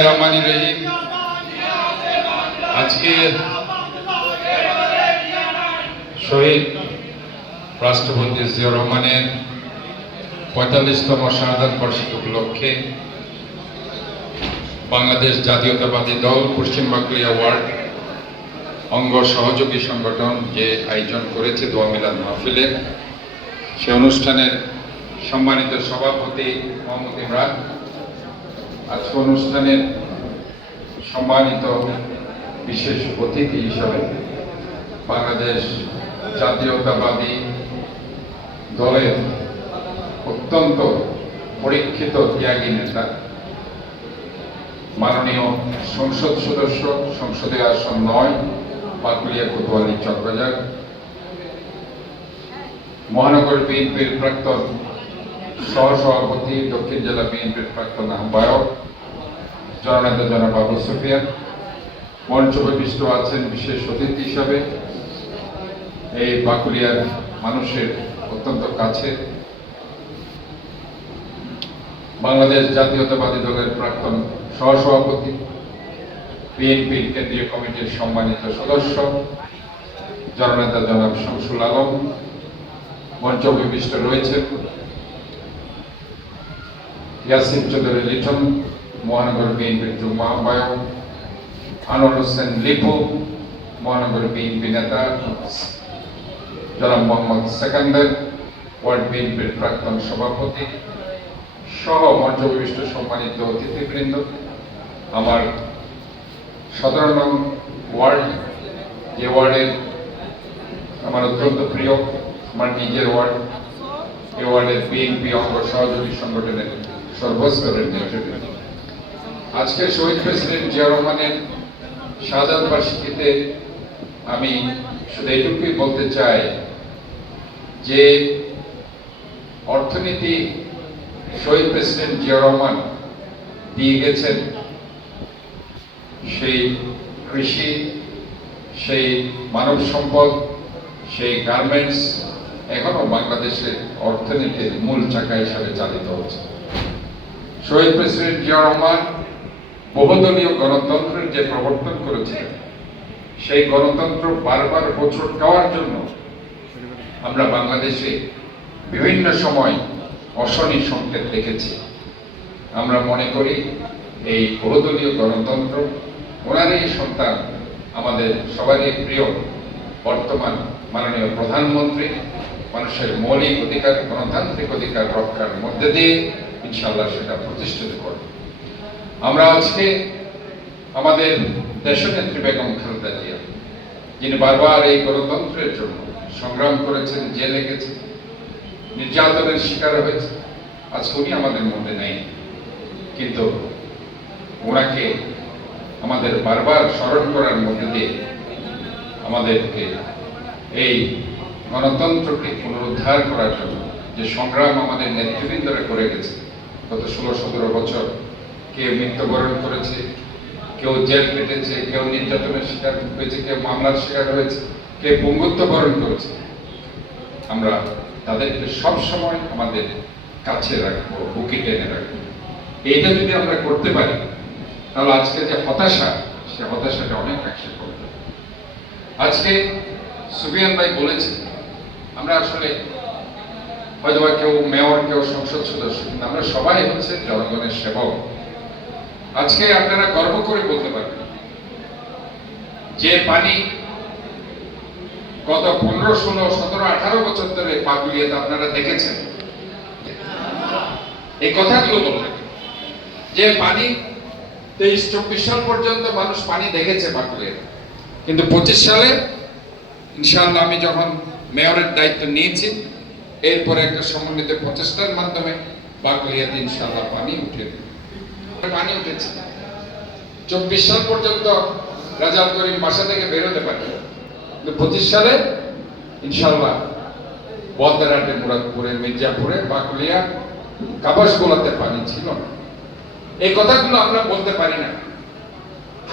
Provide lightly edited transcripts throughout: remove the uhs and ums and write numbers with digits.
বিসমিল্লাহির রহমানির রহিম। আজকে শহীদ রাষ্ট্রপতি জিয়াউর রহমানের ৪৫তম শাহাদাত বার্ষিকী উপলক্ষে বাংলাদেশ জাতীয়তাবাদী দল পশ্চিম বাকলিয়া ওয়ার্ড অঙ্গ সহযোগী সংগঠন যে আয়োজন করেছে দোয়া মিলাদ মাহফিলে, সে অনুষ্ঠানের সম্মানিত সভাপতি মোহাম্মদ ইমরান, আজকে অনুষ্ঠানের সম্মানিত বিশেষ অতিথি হিসাবে বাংলাদেশ জাতীয়তাবাদী দলের অত্যন্ত পরীক্ষিত ত্যাগী নেতা মাননীয় সংসদ সদস্য, সংসদে আসন ৯ পাকুলিয়া কোতোয়ালি চকবাজার, মহানগর বিএনপির প্রাক্তন সহসভাপতি, দক্ষিণ জেলা বিএনপির প্রাক্তন আহ্বায়ক জননেতা জনাব আবু সুফিয়ান, মঞ্চপ্রবিষ্ট আছেন বিশেষ অতিথি হিসাবে এই বাকুলিয়ার মানুষের অত্যন্ত কাছে বাংলাদেশ জাতীয়তাবাদী দলের প্রাক্তন সহসভাপতি, বিএনপির কেন্দ্রীয় কমিটির সম্মানিত সদস্য জননেতা জনাব শামসুল আলম, মঞ্চপ্রবিষ্ট রয়েছেন ইয়াসিন চৌধুরী লিটন, মহানগর বিএনপির যুগ্ম আহ্বায়ক, আনোয়ার হোসেন লিপু, মহানগর বিএনপি নেতা জনাব মোহাম্মদ সেকান্দার, ওয়ার্ড বিএনপির প্রাক্তন সভাপতি সহ মঞ্চপ্রবিষ্ট সম্মানিত অতিথিবৃন্দ, আমার ১৭ নং ওয়ার্ড, যে ওয়ার্ডের আমার অত্যন্ত প্রিয়, আমার নিজের ওয়ার্ড, এ ওয়ার্ডের বিএনপি অঙ্গ সহযোগী সংগঠনের সর্বস্তরের নেতৃবৃন্দ, আজকে শহীদ প্রেসিডেন্ট জিয়াউর রহমানের শাহাদাত বার্ষিকীতে আমি শুধু এইটুকুই বলতে চাই যে অর্থনীতি শহীদ প্রেসিডেন্ট জিয়াউর রহমান দিয়ে গেছেন, সেই কৃষি, সেই মানব সম্পদ, সেই গার্মেন্টস এখনো বাংলাদেশের অর্থনীতির মূল চাকা হিসাবে চালিত হচ্ছে। শহীদ প্রেসিডেন্ট জিয়াউর রহমান বহুদলীয় গণতন্ত্রের যে প্রবর্তন করেছিলেন, সেই গণতন্ত্র বারবার হোঁচট খাওয়ার জন্য আমরা বাংলাদেশে বিভিন্ন সময় অশনি সংকেত দেখেছি। আমরা মনে করি এই বহুদলীয় গণতন্ত্র, ওনারই সন্তান, আমাদের সবারই প্রিয় বর্তমান মাননীয় প্রধানমন্ত্রী মানুষের মৌলিক অধিকার, গণতান্ত্রিক অধিকার রক্ষার মধ্যে দিয়ে ইনশাআল্লাহ সেটা প্রতিষ্ঠিত করবে। আমরা আজকে আমাদের দেশনেত্রী বেগম খালেদা জিয়া, যিনি বারবার এই গণতন্ত্রের জন্য সংগ্রাম করেছেন, জেলে গেছেন, নির্যাতনের শিকার হয়েছে, আজকে উনি আমাদের মধ্যে নেই, কিন্তু ওনাকে আমাদের বারবার স্মরণ করার মধ্যে দিয়ে আমাদেরকে এই গণতন্ত্রকে পুনরুদ্ধার করার জন্য যে সংগ্রাম আমাদের নেতৃবৃন্দরা করে গেছে গত 16-17 বছর, কেউ মৃত্যুবরণ করেছে, কেউ জেল কেটেছে, কেউ নির্যাতনের শিকার হয়েছে, কেউ মামলার শিকার হয়েছে, কেউ পঙ্গুত্ব বরণ করেছে, আমরা তাদেরকে সব সময় আমাদের কাছে রাখবো, বুকে টেনে রাখবো। এইটা যদি আমরা করতে পারি তাহলে আজকে যে হতাশা, সে হতাশাটা অনেক অংশে করবে। আজকে সুফিয়ান ভাই বলেছে আমরা আসলে হয়তো কেউ মেয়র, কেউ সংসদ সদস্য, কিন্তু আমরা সবাই হচ্ছে জনগণের সেবক। আজকে আপনারা গর্ব করে বলতে পারবেন যে পানি গত 15, 16, 17, 18 বছর ধরে পাকুলিয়াতে আপনারা দেখেছেন, এই কথাগুলো বলবেন যে পানি 23-24 সাল পর্যন্ত মানুষ পানি দেখেছে পাকুলিয়াতে, কিন্তু 25 সালে ইনশাআল্লাহ আমি যখন মেয়রের দায়িত্ব নিয়েছি, এরপরে একটা সমন্বিত প্রচেষ্টার মাধ্যমে বাকুলিয়াতে ইনশাআল্লাহ পানি উঠেছে। 24 সাল পর্যন্ত রাজাল করিম বাসা থেকে বেরোতে পারে, কিন্তু 25 সালে ইনশাআল্লাহ বলদারহাটে, মুরাদপুরে, মির্জাপুরে, বাকুলিয়া, কাবাসগোলাতে পানি ছিল না। এই কথাগুলো আমরা বলতে পারি না।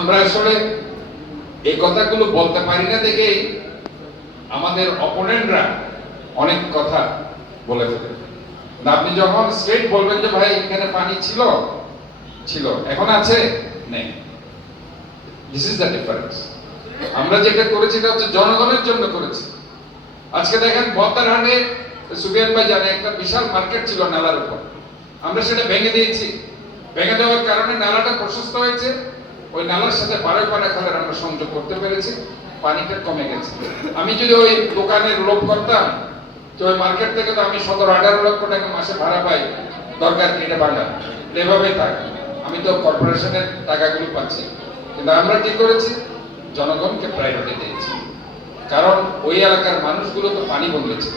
আমরা আসলে এই কথাগুলো বলতে পারি না দেখেই আমাদের অপোনেন্টরা অনেক কথা বলে ফেলে। আপনি যখন স্ট্রেট বলবেন যে ভাই এখানে পানি ছিল, এখন আছে, নেই। This is the difference. আমরা যেটা করেছি এটা হচ্ছে জনগণের জন্য করেছি। আজকে দেখেন বতারহাটে সুবিয়ান ভাই জানে একটা বিশাল মার্কেট ছিল নালার উপর, আমরা সেটা ভেঙে দিয়েছি। ভেঙে দেওয়ার কারণে নালাটা প্রশস্ত হয়েছে, ওই নালার সাথে বারো পাড়া খালের আমরা সংযোগ করতে পেরেছি, পানিটা কমে গেছে। আমি যদি ওই দোকানের লোভ করতাম যে ওই মার্কেট থেকে তো আমি 17-18 লক্ষ টাকা মাসে ভাড়া পাই, দরকার কিনে বাঙা এভাবেই থাক, আমি তো কর্পোরেশনের টাকাগুলো পাচ্ছি। কিন্তু আমরা কি করেছি, জনগণকে প্রায়োরিটি দিয়েছি, কারণ ওই এলাকার মানুষগুলো তো পানি বন্ধেছে।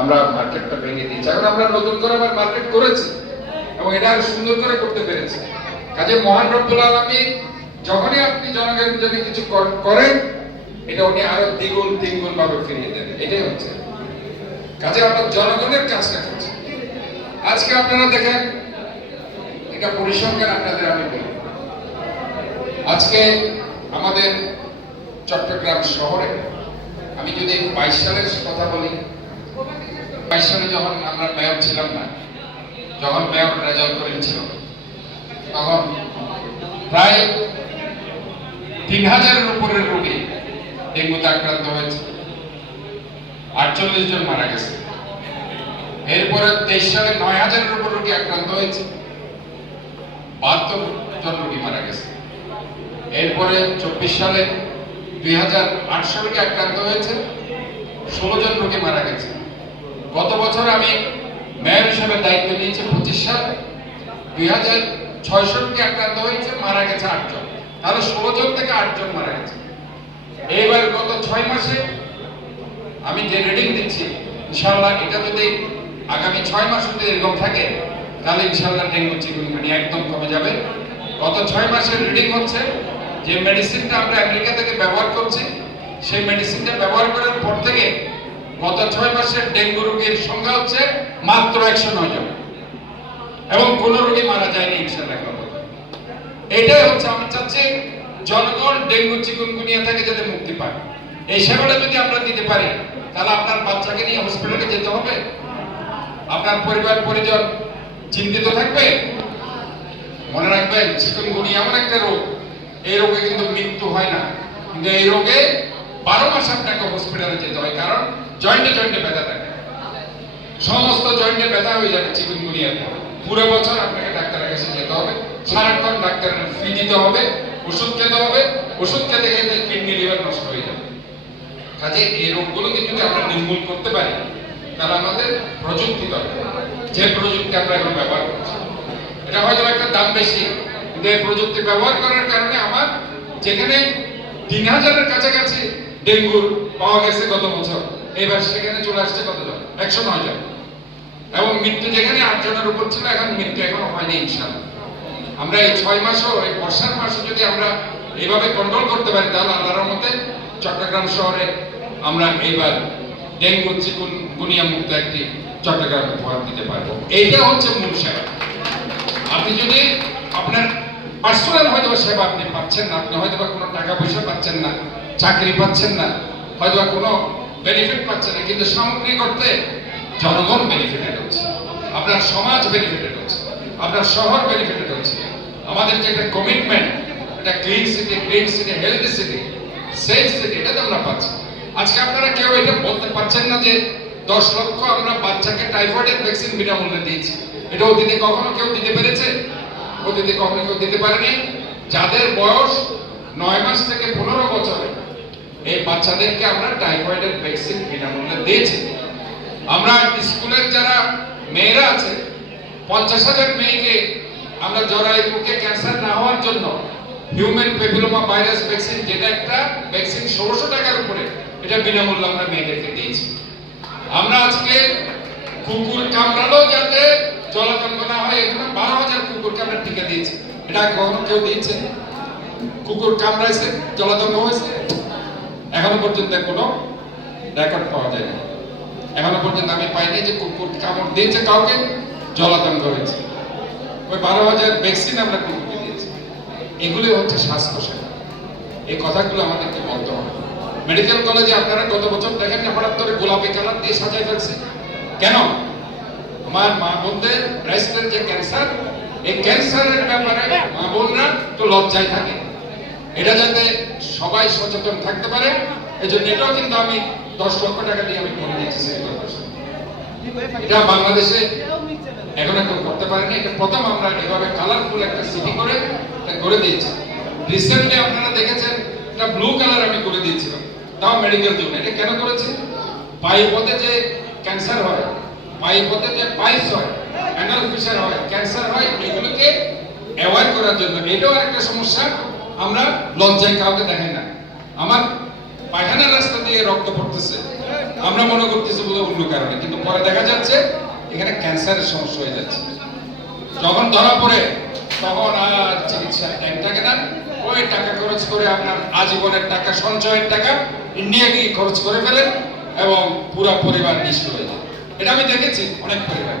আমরা মার্কেটটা ভেঙে দিয়েছি, এখন আমরা নতুন করে আবার মার্কেট করেছি এবং এটা আরো সুন্দর করে করতে পেরেছি। কাজে মহান রব্বুল আলামিন যখনই আপনি জনগণের জন্য কিছু করেন, এটা উনি আরো দ্বিগুণ তিনগুণ ভাবে ফিরিয়ে দেন, এটাই হচ্ছে। কাজে আমরা জনগণের কাজটা করছি। আজকে আপনারা দেখেন এটা পরিসংখ্যান আপনাদের আমি বলি, আজকে আমাদের চট্টগ্রাম শহরে, আমি যদি 22 সালের কথা বলি, 22 সালে যখন আমরা মেয়র ছিলাম না, যখন মেয়র রেজাল্ট করেছিল, তখন প্রায় 3000-এর উপরের রোগী ডেঙ্গুতে আক্রান্ত হয়েছে, 48 জন মারা গেছে। এরপরে 23 সালে 9000-এর উপর রোগী আক্রান্ত হয়েছে, 72 জন রোগী মারা গেছে। এরপরে 24 সালে 2800 রোগী আক্রান্ত হয়েছে, 16 জন রোগী মারা গেছে। গত বছর আমি মেয়র হিসেবে দায়িত্ব নিয়েছি 25 সালে 2600 রোগী আক্রান্ত হয়েছে, মারা গেছে 8 জন, তাহলে 16 জন থেকে 8 জন মারা গেছে। এইবার গত 6 মাসে আমি যে রিডিং দিচ্ছি, ইনশাআল্লাহ এটা যদি আগামী 6 মাস যদি এরকম থাকে, তাহলে ইনশাআল্লাহ ডেঙ্গু চিকুনগুনিয়া একদম কমে যাবে। গত 6 মাসের রিডিং হচ্ছে যে মেডিসিনটা আমরা আমেরিকা থেকে ব্যবহার করছি, সেই মেডিসিনটা ব্যবহার করার পর থেকে গত 6 মাসের ডেঙ্গু রোগীর সংখ্যা হচ্ছে মাত্র 109 জন, এবং কোন রোগী মারা যায়নি ইনশাআল্লাহ। এটাই হচ্ছে আমি চাচ্ছি জনগণ ডেঙ্গু চিকুনগুনিয়া থেকে যাতে মুক্তি পায়। এই সেবাটা যদি আমরা দিতে পারি, তাহলে আপনার বাচ্চাকে নিয়ে হসপিটালে যেতে হবে, আপনার পরিবার পরিজন চিন্তিত থাকবে। মনে রাখবেন, চিকুনগুনিয়া এমন একটা রোগ, এই রোগে কিন্তু মৃত্যু হয় না, কিন্তু এই রোগে 12 মাস আপনাকে হসপিটালে যেতে হয়, কারণ জয়েন্টে জয়েন্টে ব্যথা থাকে, সমস্ত জয়েন্টে ব্যথা হয়ে যাবে চিকুনগুনিয়ার পর। পুরো বছর আপনাকে ডাক্তারের কাছে যেতে হবে, সারাক্ষণ ডাক্তারের ফি দিতে হবে, ওষুধ খেতে হবে, ওষুধ খেতে খেতে কিডনি লিভার নষ্ট হয়ে যাবে। কাজে এই রোগগুলোকে যদি আমরা নির্মূল করতে পারি, তাহলে আমাদের প্রযুক্তি দরকার। যে প্রযুক্তি আমরা এখন ব্যবহার করছি, এটা হয়তো একটা দাম বেশি, কিন্তু এই প্রযুক্তি ব্যবহার করার কারণে আমার যেখানে 3000-এর কাছাকাছি ডেঙ্গুর পাওয়া গেছে গত বছর, এবার সেখানে চলে আসছে কতজন, 109 জন। এবং মৃত্যু যেখানে 8 জনের উপর ছিল, এখন মৃত্যু এখনো হয়নি ইনশাআল্লাহ। আমরা এই 6 মাসও, এই বর্ষার মাসে যদি আমরা এইভাবে কন্ট্রোল করতে পারি, তাহলে আল্লাহর রহমতে চট্টগ্রাম শহরে আমরা এইবার ডেঙ্গু চিকুনগুনিয়া মুক্ত একটি চট্টগ্রাম উপহার দিতে পারবো। এইটা হচ্ছে মূল সেবা। আপনি যদি আপনার পার্সোনাল হয়তো সেবা আপনি পাচ্ছেন না, আপনি হয়তো কোনো টাকা পয়সা পাচ্ছেন না, চাকরি পাচ্ছেন না, হয়তো কোনো বেনিফিট পাচ্ছেন না, কিন্তু সামগ্রিক অর্থে জনগণ বেনিফিটেড হচ্ছে, আপনার সমাজ বেনিফিটেড হচ্ছে, আপনার শহর বেনিফিটেড হচ্ছে। আমাদের যে একটা কমিটমেন্ট, এটা clean city, healthy city, safe city, এটা তো আমরা পাচ্ছি। আজকে আপনারা কেউ এটা বলতে পারছেন না যে 10 লক্ষ আমরা বাচ্চাকে টাইফয়েডের ভ্যাকসিন বিনামূল্যে দিয়েছি। এটা অতীতে কখনো কেউ দিতে পেরেছে? অতীতে কখনো কেউ দিতে পারেনি। যাদের বয়স 9 মাস থেকে 15 বছর, এই বাচ্চাদেরকে আমরা টাইফয়েডের ভ্যাকসিন বিনামূল্যে দিয়েছি। আমরা স্কুলের যারা মেয়েরা আছে, 50,000 মেয়েকে আমরা জরায়ু মুখে ক্যান্সার না হওয়ার জন্য হিউম্যান প্যাপিলোমা ভাইরাস ভ্যাকসিন, যেটা একটা ভ্যাকসিন 1600 টাকার উপরে, এটা বিনামূল্যে আমরা মেয়েদেরকে দিয়েছি। আমরা আজকে কুকুর কামড়ালেও যাতে জলাতঙ্ক না হয়, এখানে 12,000 কুকুরকে আমরা টিকা দিয়েছি। এটা কখনো কেউ দিয়েছে? কুকুর কামড়াইছে, জলাতঙ্ক হয়েছে? এখনো পর্যন্ত কোনো রেকর্ড পাওয়া যায় না। এখনো পর্যন্ত আমি পাইনি যে কুকুর কামড় দিয়েছে কাউকে, জলাতঙ্ক হয়েছে। ওই 12,000 ভ্যাকসিন আমরা কুকুরকে দিয়েছি। এগুলি হচ্ছে স্বাস্থ্য সেবা। এই কথাগুলো আমাদেরকে বলতে হবে। মেডিকেল কলেজে আপনারা গত বছর দেখেন যে হঠাৎ করে গোলাপি কালার দিয়ে সাজাই ফেলছে, কেন? আমার মা বোনদের ব্রেস্টের যে ক্যান্সার, এই ক্যান্সারের ব্যাপারে মা বোনরা তো লজ্জায় থাকে, এটা যাতে সবাই সচেতন থাকতে পারে এজন্য এটাও কিন্তু আমি 10 লক্ষ টাকা দিয়ে আমি করে দিয়েছি সিটি কর্পোরেশন। এটা বাংলাদেশে এখন কেউ করতে পারেনি, এটা প্রথম আমরা এভাবে কালারফুল একটা সিটি করে করে দিয়েছি। রিসেন্টলি আপনারা দেখেছেন এটা ব্লু কালার আমি করে দিয়েছিলাম, তাও মেডিকেল জন্য। এটা কেন করেছি? পাইপথে যে ক্যান্সার হয়, পাইপথে যে পাইলস হয়, অ্যানাল ফিশার হয়, ক্যান্সার হয়, এগুলোকে অ্যাভয়েড করার জন্য। এটাও একটা সমস্যা, আমরা লজ্জায় কাউকে দেখাই না। আমার পায়খানার রাস্তা দিয়ে রক্ত পড়তেছে, আমরা মনে করতেছি বোধ অন্য কারণে, কিন্তু পরে দেখা যাচ্ছে এখানে ক্যান্সারের সমস্যা হয়ে যাচ্ছে। যখন ধরা পড়ে তখন আর চিকিৎসা এক টাকা না, ওই টাকা খরচ করে আপনার আজীবনের টাকা, সঞ্চয়ের টাকা ইন্ডিয়া গিয়ে খরচ করে ফেলেন এবং পুরো পরিবার নিঃস্ব হয়ে যায়। এটা আমি দেখেছি অনেক পরিবার।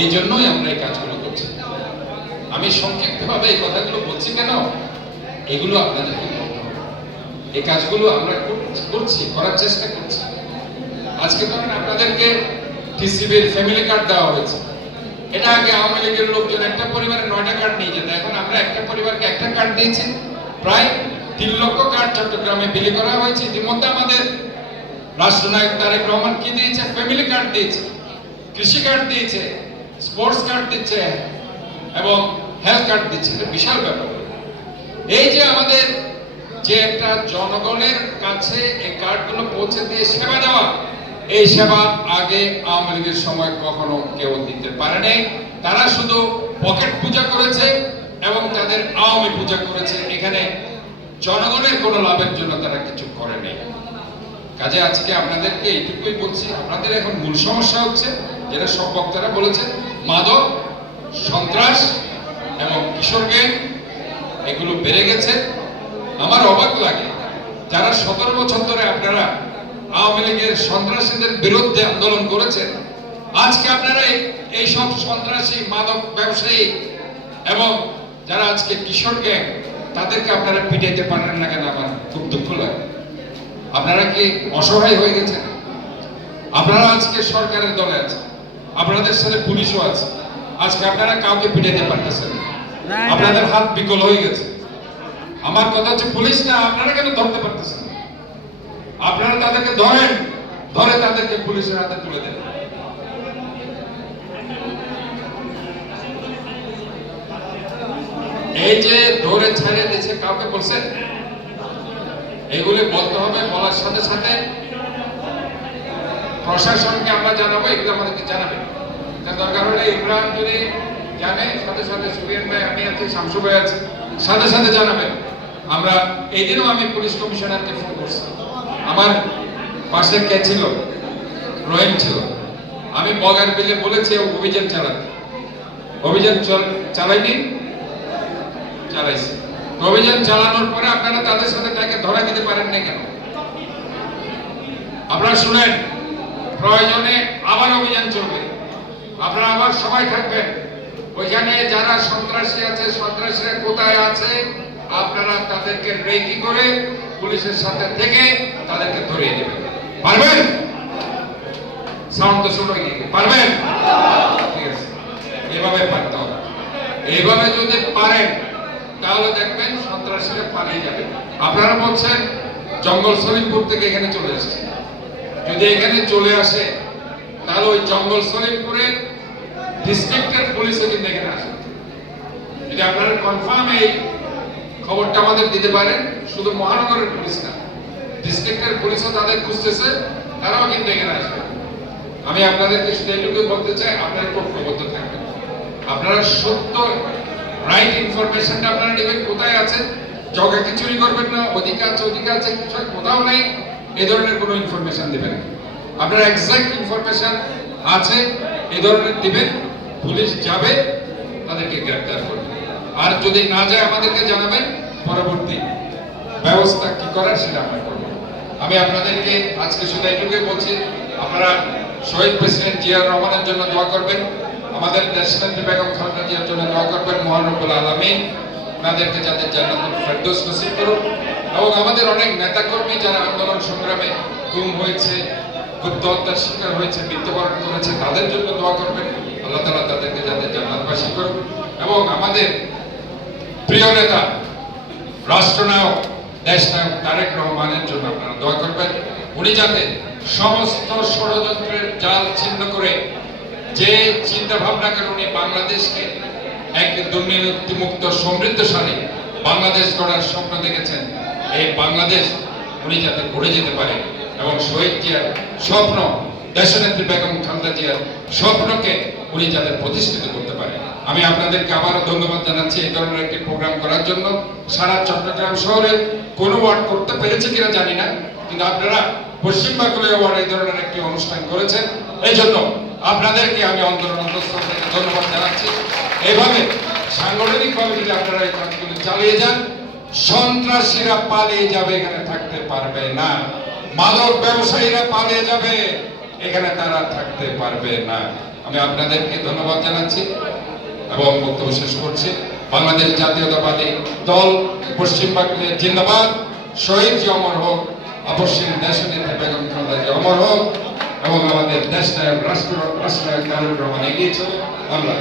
এই জন্যই আমরা এই কাজগুলো করছি। আমি সংক্ষিপ্তভাবে এই কথাগুলো বলছি কেন, এগুলো আপনাদেরকে করতে হবে। এই কাজগুলো আমরা করছি, করার চেষ্টা করছি। আজকে ধরেন আপনাদেরকে টিসিবির ফ্যামিলি কার্ড দেওয়া হয়েছে। এটা আগে আওয়ামী লীগের লোকজন একটা পরিবারে 9টা কার্ড নিয়ে যেত, এখন আমরা একটা পরিবারকে একটা কার্ড দিয়েছি। প্রায় 3 লক্ষ কার্ড চট্টগ্রামে বিলি করা হয়েছে। ইতিমধ্যে আমাদের রাষ্ট্রনায়ক তারেক রহমান কি দিয়েছে? ফ্যামিলি কার্ড দিয়েছে, কৃষি কার্ড দিয়েছে, স্পোর্টস কার্ড দিচ্ছে এবং হেলথ কার্ড দিচ্ছে। এটা বিশাল ব্যাপার। এই যে আমাদের যে একটা জনগণের কাছে এই কার্ডগুলো পৌঁছে দিয়ে সেবা দেওয়া, এই সেবা আগে আওয়ামী লীগের সময় কখনো কেউ দিতে পারে নাই। তারা শুধু পকেট পূজা করেছে এবং তাদের আওয়ামী পূজা করেছে। এখানে জনগণের কোনো লাভের জন্য তারা কিছু করে নাই। কাজে আজকে আপনাদেরকে এইটুকুই বলছি, আপনাদের এখন মূল সমস্যা হচ্ছে যেটা সব বক্তারা বলেছেন, মাদক, সন্ত্রাস এবং কিশোর গ্যাং, এগুলো বেড়ে গেছে। আমার অবাক লাগে, যারা 17 বছর ধরে আপনারা আওয়ামী লীগের সন্ত্রাসীদের বিরুদ্ধে আন্দোলন করেছেন, আজকে আপনারা এই সব সন্ত্রাসী, মাদক ব্যবসায়ী এবং যারা আজকে কিশোর গ্যাং, তাদেরকে আপনারা পিটাইতে পারেন না কেন? আমার খুব দুঃখ লাগে। আপনারা কি অসহায় হয়ে গেছেন? আপনারা আজকে সরকারের দলে আছেন, আপনাদের সাথে পুলিশও আছে, আজকে আপনারা কাউকে পিটাইতে পারতেছেন না, আপনাদের হাত বিকল হয়ে গেছে। আমার কথা হচ্ছে পুলিশ না, আপনারা কেন ধরতে পারতেছেন? আপনারা তাদেরকে ধরেন, ধরে তাদেরকে পুলিশের হাতে তুলে দেন। এই যে ধরে ছাড়িয়ে দিচ্ছে, কাউকে বলছেন? এগুলি বলতে হবে, বলার সাথে সাথে প্রশাসনকে আমরা জানাবো, এগুলো আমাদেরকে জানাবে। দরকার হলে ইমরান যদি জানে, সাথে সাথে সুবিয়ান ভাই, আমি আছি, শামসু ভাই আছে, সাথে সাথে জানাবেন। আমরা এই দিনও আমি পুলিশ কমিশনারকে ফোন করছি, আমার পাশে কে ছিল? রহিম ছিল। আমি বগার বিলে বলেছি অভিযান চালাতে, অভিযান চালাইনি, চালাইছি। অভিযান চালানোর পরে আপনারা তাদের সাথে তাকে ধরা দিতে পারেন না কেন? আপনারা শুনেন, প্রয়োজনে আবার অভিযান চলবে, আপনারা আবার সবাই থাকবেন ওইখানে। যারা সন্ত্রাসী আছে, সন্ত্রাসীরা কোথায় আছে, আপনারা তাদেরকে রেকি করে পুলিশের সাথে থেকে তাদেরকে ধরিয়ে দেবেন। পারবেন? সাউন্ড তো শুনে পারবেন? ঠিক আছে, এভাবে পারতে হবে। এইভাবে যদি পারেন তাহলে দেখবেন সন্ত্রাসীরা পালিয়ে যাবে। আপনারা বলছেন জঙ্গল সলিমপুর থেকে এখানে চলে আসছে, যদি এখানে চলে আসে তাহলে ওই জঙ্গল সলিমপুরের ডিস্ট্রিক্টের পুলিশও কিন্তু এখানে আসে। যদি আপনারা কনফার্ম এই খবরটা আমাদের দিতে পারেন, শুধু মহানগরের পুলিশ না, ডিস্ট্রিক্টের পুলিশও তাদের খুঁজতেছে, তারাও কিন্তু এখানে আসবে। আমি আপনাদেরকে শুধু এটুকু বলতে চাই, আপনারা ঐক্যবদ্ধ থাকবেন। আপনারা সত্য রাইট ইনফরমেশনটা আপনারা নেবেন, কোথায় আছে, জগা খিচুড়ি করবেন না, অধিকার আছে কোথাও নাই, এই ধরনের কোনো ইনফরমেশন দিবেন না। আপনারা এক্সাক্ট ইনফরমেশন আছে এই ধরনের দিবেন, পুলিশ যাবে, তাদেরকে গ্রেফতার করবে। আর যদি না যায় আমাদেরকে জানাবেন, পরবর্তী ব্যবস্থা কি করার সেটা আমরা করব। আমি আপনাদেরকে আজকে শুধু এইটুকুই বলছি, আপনারা শহীদ প্রেসিডেন্ট জিয়াউর রহমানের জন্য দোয়া করবেন, আমাদের দেশনেত্রী বেগম খালেদা জিয়ার জন্য দোয়া করবেন। মহান রব্বুল আলামিন তাদেরকে যাতে জান্নাতুল ফেরদৌস নসিব করুন, এবং আমাদের অনেক নেতাকর্মী যারা আন্দোলন সংগ্রামে গুম হয়েছে, হত্যার শিকার হয়েছে, মৃত্যুবরণ করেছে, তাদের জন্য দোয়া করবেন। আল্লাহ তাআলা তাদেরকে যাতে জান্নাতবাসী করুন এবং আমাদের প্রিয় নেতা রাষ্ট্রনায়ক দেশনায়ক তারেক রহমানের জন্য আপনারা দোয়া করবেন। উনি যাতে সমস্ত ষড়যন্ত্রের জাল ছিন্ন করে যে চিন্তা ভাবনা করে উনি বাংলাদেশকে এক দুর্নীতিমুক্ত সমৃদ্ধশালী বাংলাদেশ গড়ার স্বপ্ন দেখেছেন, এই বাংলাদেশ উনি যাতে গড়ে যেতে পারে এবং শহীদ জিয়ার স্বপ্ন, দেশনেত্রী বেগম খালেদা জিয়ার স্বপ্নকে উনি যাতে প্রতিষ্ঠিত করতে পারে। আমি আপনাদেরকে আবারও ধন্যবাদ জানাচ্ছি এই ধরনের একটি প্রোগ্রাম করার জন্য। সারা চট্টগ্রাম শহরে কোনো ওয়ার্ড করতে পেরেছে কিনা জানি না, কিন্তু আপনারা পশ্চিম বাঁকুড়া ওয়ার্ড এই ধরনের একটি অনুষ্ঠান করেছেন, এই জন্য আপনাদেরকে আমি অন্তঃস্থল থেকে ধন্যবাদ জানাচ্ছি। এইভাবে সাংগঠনিকভাবে যদি আপনারা এই কাজগুলি চালিয়ে যান, সন্ত্রাসীরা পালিয়ে যাবে, এখানে থাকতে পারবে না। মাদক ব্যবসায়ীরা পালিয়ে যাবে, এখানে তারা থাকতে পারবে না। আমি আপনাদেরকে ধন্যবাদ জানাচ্ছি এবং বক্তব্য শেষ করছি। বাংলাদেশ জাতীয়তাবাদী দল পশ্চিম বাংলাদেশ জিন্দাবাদ। শহীদ জি অমর হোক, অবশ্যই দেশনেত্রী বেগম খালেদা জি অমর হোক এবং আমাদের দেশনায়ক রাষ্ট্রনায়ক তারেক রহমান এগিয়ে চলুন। আমরা